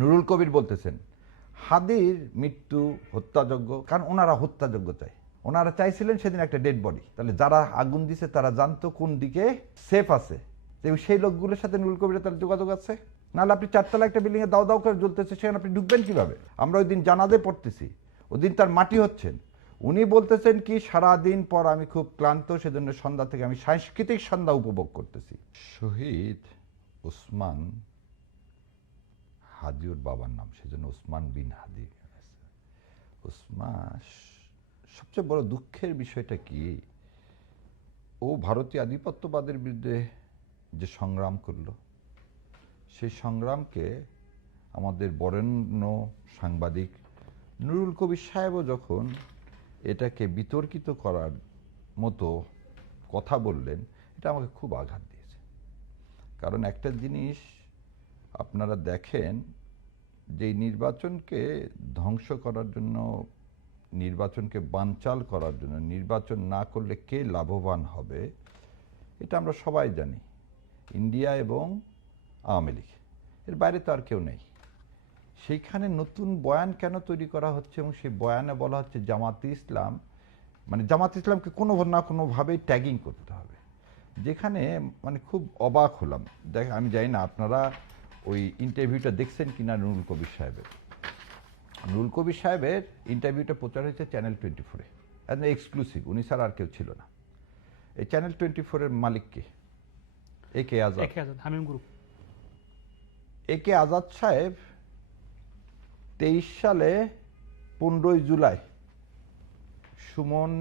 নুরুল কবির বলতেছেন হাদির মৃত্যু হত্যাযোগ্য, কারণ ওনারা হত্যাযোগ্য চাই। ওনারা চাইছিলেন সেদিন একটা ডেড বডি, তাহলে যারা আগুন দিছে তারা জানতো কোন দিকে সেফ আছে, এবং সেই লোকগুলোর সাথে নুরুল কবিরের তার যোগাযোগ আছে। নাহলে আপনি চারতলা একটা বিল্ডিং এ দাও দাও করে জ্বলতেছে, সেখানে আপনি ঢুকবেন কিভাবে? আমরা ওই দিন জানাজে পড়তেছি, ওই দিন তার মাটি হচ্ছেন, উনি বলতেছেন কি সারাদিন পর আমি খুব ক্লান্ত, সেজন্য সন্ধ্যা থেকে আমি সাংস্কৃতিক সন্ধ্যা উপভোগ করতেছি। শহীদ ওসমান হাদিউর বাবার নাম, সেজন্য ওসমান বিন হাদি। ওসমান, সবচেয়ে বড় দুঃখের বিষয়টা কি, ও ভারতীয় আধিপত্যবাদের বিরুদ্ধে যে সংগ্রাম করলো, সেই সংগ্রামকে আমাদের বরেণ্য সাংবাদিক নুরুল কবির সাহেবও যখন এটাকে বিতর্কিত করার মতো কথা বললেন, এটা আমাকে খুব আঘাত দিয়েছে। কারণ একটা জিনিস আপনারা দেখেন, যে নির্বাচনকে ধ্বংস করার জন্য, নির্বাচনকে বানচাল করার জন্য, নির্বাচন না করলে কে লাভবান হবে এটা আমরা সবাই জানি, ইন্ডিয়া এবং আওয়ামী লীগ, এর বাইরে তো আর কেউ নেই। সেইখানে নতুন বয়ান কেন তৈরি করা হচ্ছে, এবং সেই বয়ানে বলা হচ্ছে জামাতে ইসলাম, মানে জামাতে ইসলামকে কোনো না কোনোভাবেই ট্যাগিং করতে হবে, যেখানে মানে খুব অবাক হলাম। দেখ, আমি জানি না আপনারা ওই ইন্টারভিউটা দেখছেন কিনা নুরুল কবির সাহেবের। নুরুল কবির সাহেবের ইন্টারভিউটা প্রচার হয়েছে চ্যানেল 24-এ, একদম এক্সক্লুসিভ, উনি ছাড়া আর কেউ ছিল না। এই চ্যানেল 24-এর মালিক কে? এ কে আজাদ, হামিম গ্রুপ। এ কে আজাদ সাহেব 23 সালে 15ই জুলাই সুমন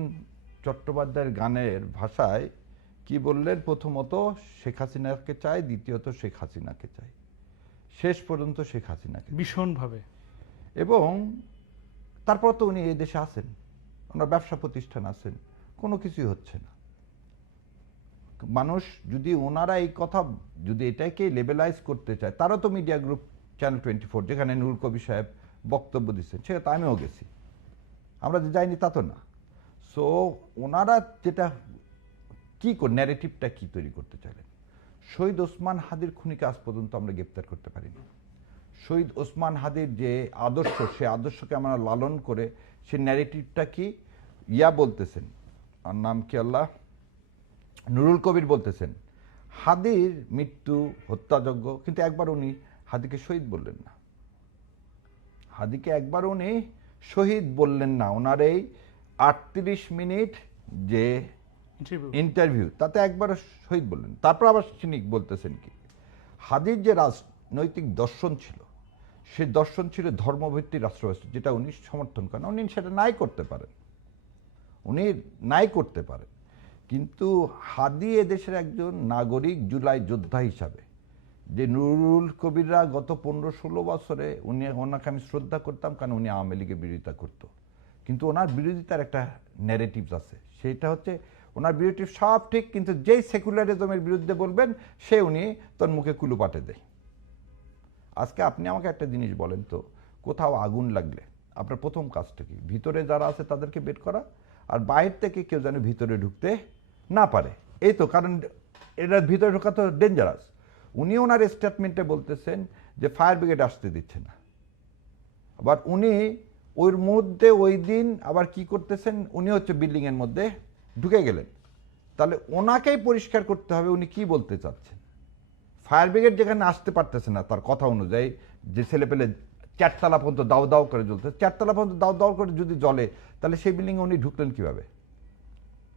চট্টোপাধ্যায়ের গানের ভাষায় কি বললেন? প্রথমত শেখ হাসিনাকে চাই, দ্বিতীয়ত শেখ হাসিনাকে চাই, শেষ পর্যন্ত শেখ হাসিনাকে ভীষণভাবে। এবং তারপর তো উনি এই দেশে আছেন, ওনার ব্যবসা প্রতিষ্ঠান আছেন, কোনো কিছুই হচ্ছে না। মানুষ যদি ওনারা এই কথা, যদি এটাকে লেবেলাইজ করতে চায়, তারও তো মিডিয়া গ্রুপ চ্যানেল 24, যেখানে নুরুল কবির সাহেব বক্তব্য দিচ্ছেন, সেটা তো আমিও গেছি, আমরা যে যাইনি তা তো না। সো ওনারা যেটা কি ন্যারেটিভটা কি তৈরি করতে চাইলেন, শহীদ ওসমান হাদির খুনিকে আজ পর্যন্ত আমরা গ্রেপ্তার করতে পারিনি। শহীদ ওসমান হাদির যে আদর্শ, সে আদর্শকে আমরা লালন করে সে ন্যারেটিভটা কি বলতেছেন, আর নাম কি আল্লাহ, নুরুল কবির বলতেছেন হাদির মৃত্যু হত্যাযোগ্য, কিন্তু একবার উনি হাদিকে শহীদ বললেন না, হাদিকে একবার উনি শহীদ বললেন না। ওনার এই 38 মিনিট যে ইন্টারভিউ, তাতে একবার শহীদ বললেন। তারপর আবার তিনি বলতেছেন কি, হাদির যে রাজনৈতিক দর্শন ছিল, সেই দর্শন ছিল ধর্মভিত্তিক রাষ্ট্রব্যবস্থা, যেটা উনি সমর্থন করেন। উনি সেটা নাই করতে পারেন, উনি নাই করতে পারেন, কিন্তু হাদি এদেশের একজন নাগরিক, জুলাই যোদ্ধা হিসাবে, যে নুরুল কবিররা গত 15-16 বছরে ওনাকে আমি শ্রদ্ধা করতাম, কারণ উনি আওয়ামী লীগের বিরোধিতা করতো, কিন্তু ওনার বিরোধিতার একটা ন্যারেটিভস আছে, সেটা হচ্ছে ওনার বিরোধী সব ঠিক, কিন্তু যেই সেকুলারিজমের বিরুদ্ধে বলবেন সে উনি তোর মুখে কুলু পাটে দেয়। আজকে আপনি আমাকে একটা জিনিস বলেন তো, কোথাও আগুন লাগলে আপনার প্রথম কাজটা কি? ভিতরে যারা আছে তাদেরকে বের করা, আর বাইরে থেকে কেউ যেন ভিতরে ঢুকতে না পারে, এই তো। কারণ এটা ভিতরে ঢোকা তো ডেঞ্জারাস। উনি ওনার স্টেটমেন্টে বলতেছেন যে ফায়ার ব্রিগেড আসতে দিচ্ছে না, আবার উনি ওর মধ্যে ওই দিন আবার কি করতেছেন, উনি হচ্ছে বিল্ডিং এর মধ্যে ঢুকে গেলেন। তাহলে ওনাকেই পরিষ্কার করতে হবে উনি কি বলতে চাচ্ছেন। ফায়ার ব্রিগেড যেখানে আসতে পারতেছে না, তার কথা অনুযায়ী যে ছেলে পেলে 4 তলা পর্যন্ত দাও দাও করে জ্বলতে, 4 তলা পর্যন্ত দাও দাও করে যদি জ্বলে, তাহলে সেই বিল্ডিংয়ে উনি ঢুকলেন কিভাবে?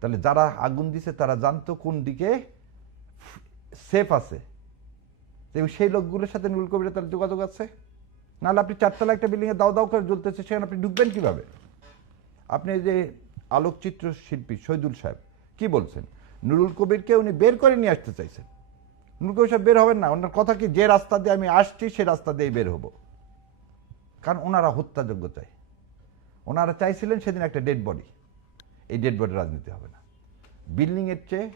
তাহলে যারা আগুন দিছে তারা জানতো কোন দিকে সেফ আছে, এবং সেই লোকগুলোর সাথে নুরুল কবিরের তার যোগাযোগ আছে। নাহলে আপনি 4 তলা একটা বিল্ডিংয়ে দাও দাও করে জ্বলতেছে, সেখানে আপনি ঢুকবেন কিভাবে? আপনি যে আলোকচিত্র শিল্পী শহীদুল সাহেব কি বলছেন, নুরুল কবিরকে উনি বের করে নিয়ে আসতে চাইছেন। নুরুল কবির সাহেব বের হবেন না, ওনার কথা কি, যে রাস্তা দিয়ে আমি আসছি সে রাস্তা দিয়েই বের হব, কারণ ওনারা হত্যাযোগ্য চাই। ওনারা চাইছিলেন সেদিন একটা ডেড বডি, এই ডেড বডি রাজনীতি হবে না। বিল্ডিংয়ের চেয়ে,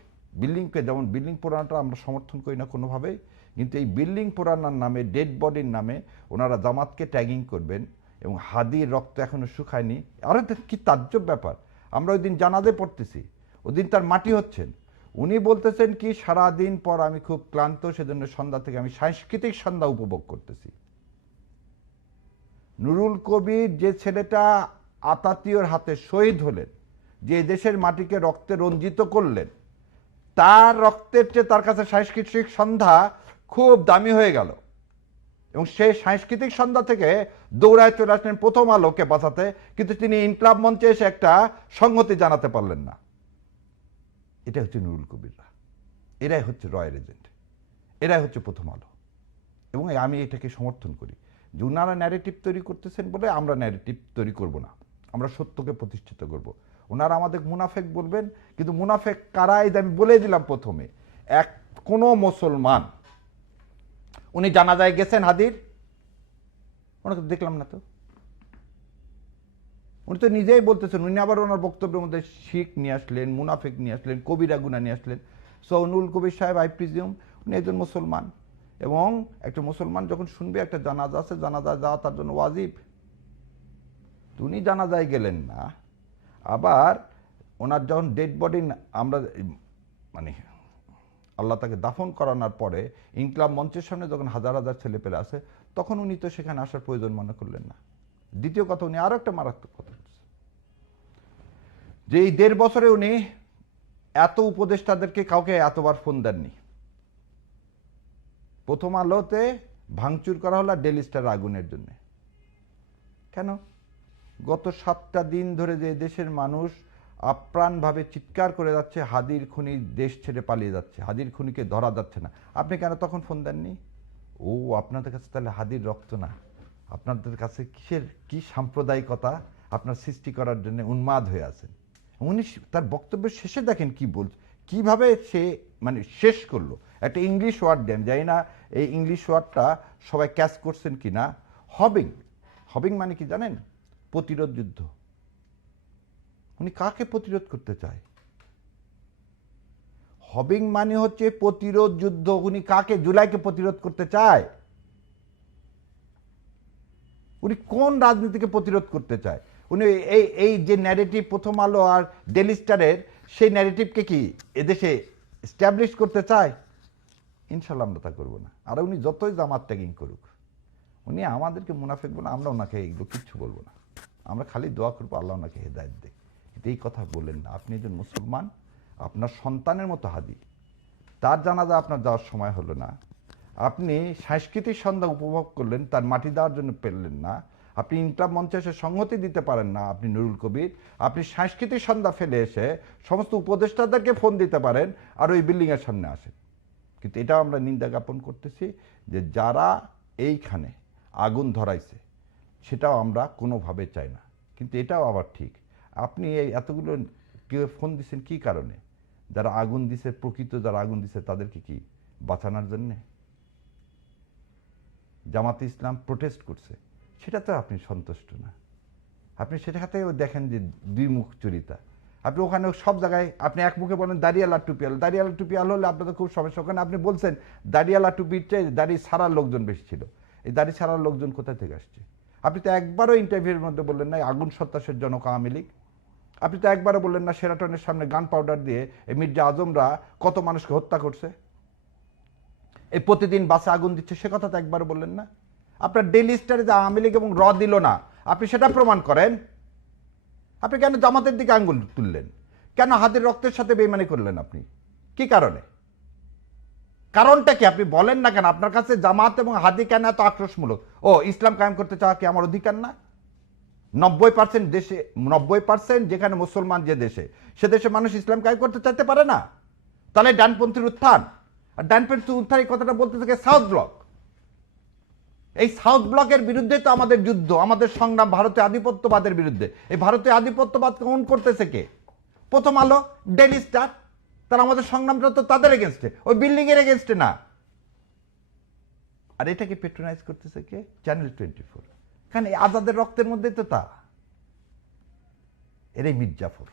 বিল্ডিংকে যেমন বিল্ডিং পোড়ানোটা আমরা সমর্থন করি না কোনোভাবেই, কিন্তু এই বিল্ডিং পোড়ানোর নামে, ডেড বডির নামে ওনারা জামাতকে ট্যাগিং করবেন, এবং হাদির রক্ত এখনো শুকায়নি। আরে কি তাজ্জব ব্যাপার, আমরা ওই দিন জানাজে পড়তেছি, ওই দিন তার মাটি হচ্ছেন, উনি বলতেছেন কি সারাদিন পর আমি খুব ক্লান্ত, সেজন্য সন্ধ্যা থেকে আমি সাংস্কৃতিক সন্ধ্যা উপভোগ করতেছি। নুরুল কবির যে ছেলেটা আতাতীয়র হাতে শহীদ হলেন, যে দেশের মাটিকে রক্তে রঞ্জিত করলেন, তার রক্তের চেয়ে তার কাছে সাংস্কৃতিক সন্ধ্যা খুব দামি হয়ে গেল, এবং সেই সাংস্কৃতিক সন্ধ্যা থেকে দৌড়ায় চলে আসলেন প্রথম আলোকে বাঁচাতে, কিন্তু তিনি ইনকলাব মঞ্চে এসে একটা সংহতি জানাতে পারলেন না। এটা হচ্ছে নুরুল কবিররা, এরাই হচ্ছে রয়ের এজেন্ট, এরাই হচ্ছে প্রথম আলো। এবং আমি এটাকে সমর্থন করি যে ওনারা ন্যারেটিভ তৈরি করতেছেন বলে আমরা ন্যারেটিভ তৈরি করব না, আমরা সত্যকে প্রতিষ্ঠিত করব। ওনারা আমাদের মুনাফেক বলবেন, কিন্তু মুনাফেক কারা এই আমি বলে দিলাম প্রথমে। কোনো মুসলমান, উনি জানাজায় গেছেন হাদির, ওনাকে দেখলাম না তো। উনি তো নিজেই বলতেছেন, উনি আবার ওনার বক্তব্যের মধ্যে শিখ নিয়ে আসলেন, মুনাফেক নিয়ে আসলেন, কবিরা গুনা নিয়ে আসলেন। সো নুরুল কবির সাহেব, আই প্রিজিউম উনি একজন মুসলমান, এবং একটা মুসলমান যখন শুনবে একটা জানাজা আছে, জানাজা যাওয়া তার জন্য ওয়াজিব। উনি জানাজায় গেলেন না, আবার ওনার যখন ডেড বডি আমরা মানে আল্লাহ তাকে দাফন করানোর পরে ইনকলাব মঞ্চের সামনে যখন হাজার হাজার ছেলে পেলে আসে, তখন উনি তো সেখানে আসার প্রয়োজন মনে করলেন না। দ্বিতীয় কথা, উনি আরো একটা মারাত্মক কথা বলছেন যে এই 1.5 বছরে উনি এত উপদেষ্টাদেরকে কাউকে এতবার ফোন দেননি। প্রথম আলোতে ভাঙচুর করা হলো ডেইলি স্টার আগুনের জন্য। কেন? গত 7টা দিন ধরে যে দেশের মানুষ আপ্রাণভাবে চিৎকার করে যাচ্ছে, হাদির খুনি দেশ ছেড়ে পালিয়ে যাচ্ছে, হাদির খুনিকে ধরা যাচ্ছে না, আপনি কেন তখন ফোন দেননি? ও, আপনাদের কাছে তাহলে হাদির রক্ত না, আপনাদের কাছে কি সাম্প্রদায়িকতা আপনার সৃষ্টি করার জন্য উন্মাদ হয়ে আছেন। উনি তার বক্তব্যের শেষে দেখেন কি কিভাবে সে মানে শেষ করলো একটা ইংলিশ ওয়ার্ড দেন, জানি না এই ইংলিশ ওয়ার্ডটা সবাই ক্যাচ করছেন কিনা। হবিং মানে কি জানেন? প্রতিরোধ যুদ্ধ। উনি কাকে প্রতিরোধ করতে চায়? হবিং মানে হচ্ছে প্রতিরোধ যুদ্ধ। উনি কাকে? জুলাইকে প্রতিরোধ করতে চায়। উনি কোন রাজনীতিকে প্রতিরোধ করতে চায়? উনি এই যে ন্যারেটিভ প্রথম আলো আর ডেইলি স্টারের, সেই ন্যারেটিভকে কি এদেশে এস্টাবলিশ করতে চায়? ইনশাল্লাহ আমরা তা করবো না। আর উনি যতই জামাত ট্যাগিং করুক, উনি আমাদেরকে মুনাফিক বলে, আমরা ওনাকে এগুলো কিচ্ছু বলবো না। আমরা খালি দোয়া করবো আল্লাহ ওনাকে হেদায়েত দেয়। কিন্তু এই কথা বললেন না। আপনি একজন মুসলমান, আপনার সন্তানের মতো হাদি, তার জানাজা আপনার যাওয়ার সময় হলো না। আপনি সাংস্কৃতিক সন্ধ্যা উপভোগ করলেন, তার মাটি দেওয়ার জন্য পেলেন না। আপনি ইনকলাব মঞ্চে এসে সংহতি দিতে পারেন না। আপনি নুরুল কবির, আপনি সাংস্কৃতিক সন্ধ্যা ফেলে এসে সমস্ত উপদেষ্টাদেরকে ফোন দিতে পারেন আর ওই বিল্ডিংয়ের সামনে আসেন। কিন্তু এটাও আমরা নিন্দা জ্ঞাপন করতেছি যে যারা এইখানে আগুন ধরাইছে সেটাও আমরা কোনোভাবে চাই না। কিন্তু এটাও আবার ঠিক, আপনি এই এতগুলো কেউ ফোন দিচ্ছেন কি কারণে? যারা আগুন দিছে, প্রকৃত যারা আগুন দিছে তাদেরকে কি বাঁচানোর জন্যে? জামাতে ইসলাম প্রোটেস্ট করছে, সেটা তো আপনি সন্তুষ্ট না। আপনি সেটাতেও দেখেন যে দুই মুখ চরিতা। আপনি ওখানে সব জায়গায় আপনি এক মুখে বলেন দাড়িয়ালা টুপিয়াল, দাড়িয়ালা টুপিয়াল হলে আপনাদের খুব সমস্যা। ওখানে আপনি বলছেন দাড়িয়ালা টুপির চেয়ে দাড়ি ছাড়ার লোকজন বেশি ছিল। এই দাড়ি ছাড়ার লোকজন কোথা থেকে আসছে? আপনি তো একবারও ইন্টারভিউর মধ্যে বললেন না আগুন সত্তাসের জনক আওয়ামী লীগ। আপনি তো একবারও বললেন না শেরাটনের সামনে গান পাউডার দিয়ে এই মির্জা আজমরা কত মানুষকে হত্যা করছে, এই প্রতিদিন বাসে আগুন দিচ্ছে, সে কথা তো একবারও বললেন না। আপনার ডেইলি স্টারে যে আওয়ামী লীগ এবং দিল না, আপনি সেটা প্রমাণ করেন। আপনি কেন জামাতের দিকে আঙ্গুল তুললেন? কেন হাদির রক্তের সাথে বেইমানি করলেন? আপনি কি কারণে? কারণটা কি আপনি বলেন না কেন? আপনার কাছে জামাত এবং হাদি কেন এত আক্রোশমূলক? ও, ইসলাম কায়েম করতে চাওয়া কি আমার অধিকার না? 90% দেশে, 90% যেখানে মুসলমান যে দেশে, সে দেশে মানুষ ইসলাম কায়েম করতে চাইতে পারে না। তাহলে ডানপন্থীর উত্থান। আর ডানপন্থীর উত্থান এই কথাটা বলতে থাকে সাউথ ব্লক। এই সাউথ ব্লকের বিরুদ্ধে তো আমাদের যুদ্ধ, আমাদের সংগ্রাম ভারতীয় আধিপত্যবাদের বিরুদ্ধে। এই ভারতীয় আধিপত্যবাদ কোন করতেছে কে? প্রথম আলো, ডেইলি স্টার। তারা আমাদের সংগ্রামটা তো তাদের এগেনস্টে, ওই বিল্ডিং এর এগেনস্টে না। আর এটাকে পেট্রোনাইজ করতেছে কে? চ্যানেল 24। কারণ আজাদের রক্তের মধ্যে তো তা এর মির্জাফর।